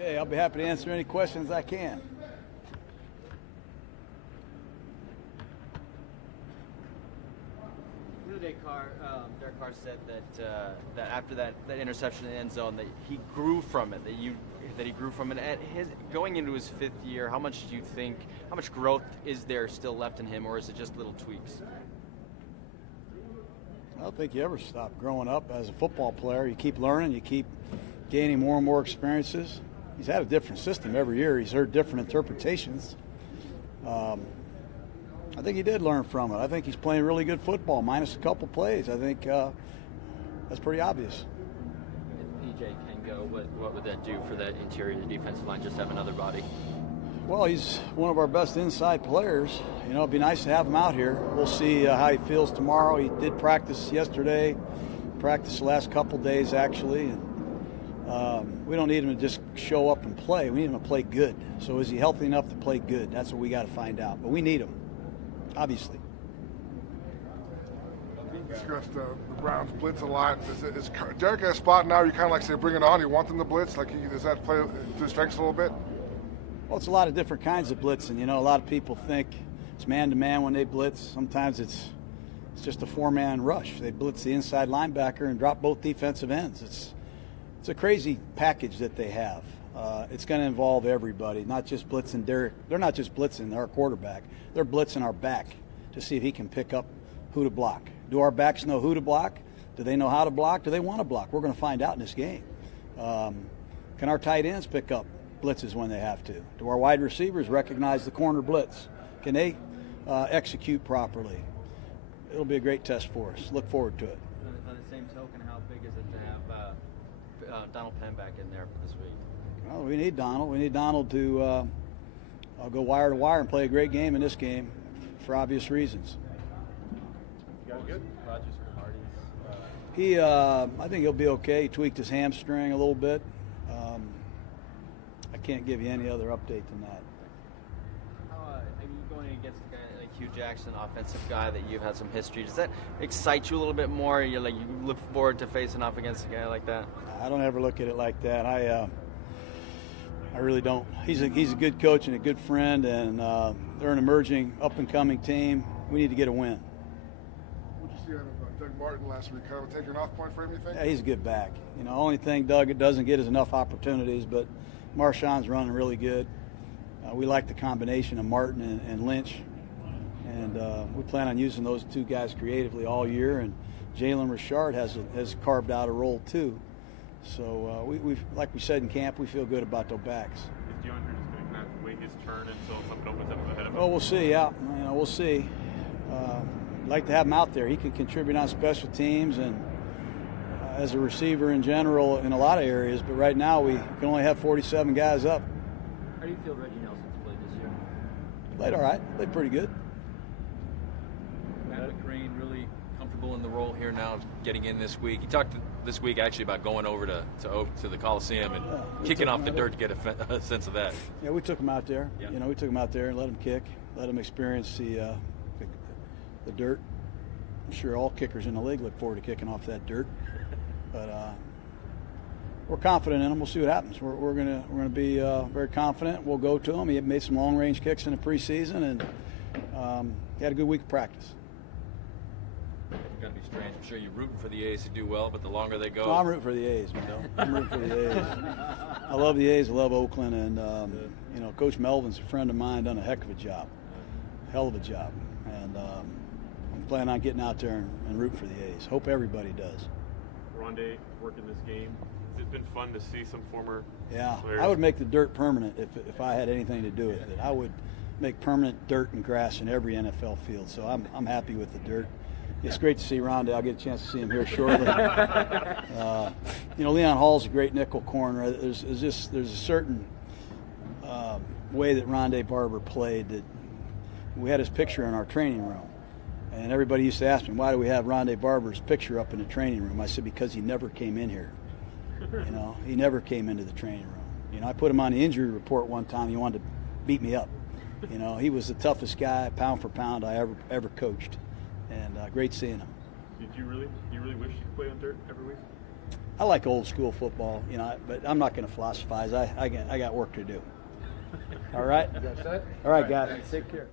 Okay, I'll be happy to answer any questions I can. The other day, Derek Carr said that after that interception in the end zone, that he grew from it. That he grew from it. At going into his fifth year, how much growth is there still left in him, or is it just little tweaks? I don't think you ever stop growing up as a football player. You keep learning, you keep gaining more and more experiences. He's had a different system every year. He's heard different interpretations. I think he did learn from it. I think he's playing really good football, minus a couple plays. I think that's pretty obvious. If PJ can go, what would that do for that interior defensive line, just have another body? Well, he's one of our best inside players. You know, it'd be nice to have him out here. We'll see how he feels tomorrow. He did practice yesterday, practiced the last couple days actually, and we don't need him to just show up and play. We need him to play good. So is he healthy enough to play good? That's what we got to find out. But we need him, obviously. Discussed the Browns blitz a lot. Is Derek at a spot now? You kind of like say, bring it on. You want them to blitz? Like, does that play to his strengths a little bit? Well, it's a lot of different kinds of blitzing. You know, a lot of people think it's man-to-man when they blitz. Sometimes it's just a four-man rush. They blitz the inside linebacker and drop both defensive ends. It's a crazy package that they have. It's going to involve everybody, not just blitzing Derek. They're not just blitzing our quarterback. They're blitzing our back to see if he can pick up who to block. Do our backs know who to block? Do they know how to block? Do they want to block? We're going to find out in this game. Can our tight ends pick up blitzes when they have to? Do our wide receivers recognize the corner blitz? Can they execute properly? It'll be a great test for us. Look forward to it. On the same token, how big is it to have Donald Penn back in there for this week? Well, we need Donald. We need Donald to go wire to wire and play a great game in this game for obvious reasons. You got good? Rogers I think he'll be okay. He tweaked his hamstring a little bit. I can't give you any other update than that. How are you going against a guy like Hugh Jackson, offensive guy that you've had some history? Does that excite you a little bit more? You look forward to facing off against a guy like that? I don't ever look at it like that. I really don't. He's a good coach and a good friend, and they're an emerging, up-and-coming team. We need to get a win. What did you see out of Doug Martin last week? Kind of a taking off point for him, you think? Yeah, he's a good back. You know, only thing Doug doesn't get is enough opportunities, but Marshawn's running really good. We like the combination of Martin and Lynch, and we plan on using those two guys creatively all year. And Jalen Richard has carved out a role too. So we've like we said in camp, we feel good about those backs. Is Jon Gruden just going to have to wait his turn until something opens up ahead of him? Well, we'll see. Yeah, we'll see. Like to have him out there. He can contribute on special teams and as a receiver in general in a lot of areas. But right now we can only have 47 guys up. How do you feel Reggie Nelson's played this year? Played all right. Played pretty good. Matt McCrane really comfortable in the role here now, getting in this week. He talked this week actually about going over to the Coliseum and kicking off the dirt to get a sense of that. Yeah, we took him out there. Yeah. You know, we took him out there and let him kick, let him experience the dirt. I'm sure all kickers in the league look forward to kicking off that dirt. But we're confident in him. We'll see what happens. We're gonna be very confident. We'll go to him. He made some long range kicks in the preseason, and he had a good week of practice. It's got to be strange. I'm sure you're rooting for the A's to do well, but the longer they go. No, I'm rooting for the A's, man. I'm rooting for the A's. I love the A's. I love Oakland, and you know, Coach Melvin's a friend of mine. Done a heck of a job, hell of a job, and I'm planning on getting out there and rooting for the A's. Hope everybody does. Rondé working this game. Has it been fun to see some former players? I would make the dirt permanent if I had anything to do with it. I would make permanent dirt and grass in every NFL field. So I'm happy with the dirt. It's great to see Rondé. I'll get a chance to see him here shortly. You know, Leon Hall's a great nickel corner. There's a certain way that Rondé Barber played that we had his picture in our training room. And everybody used to ask me, why do we have Rondé Barber's picture up in the training room? I said, because he never came in here. You know, he never came into the training room. You know, I put him on the injury report one time. He wanted to beat me up. You know, he was the toughest guy, pound for pound, I ever coached. And great seeing him. Do you really wish you could play on dirt every week? I like old school football, you know, but I'm not going to philosophize. I got work to do. All right? All right, guys. Take care.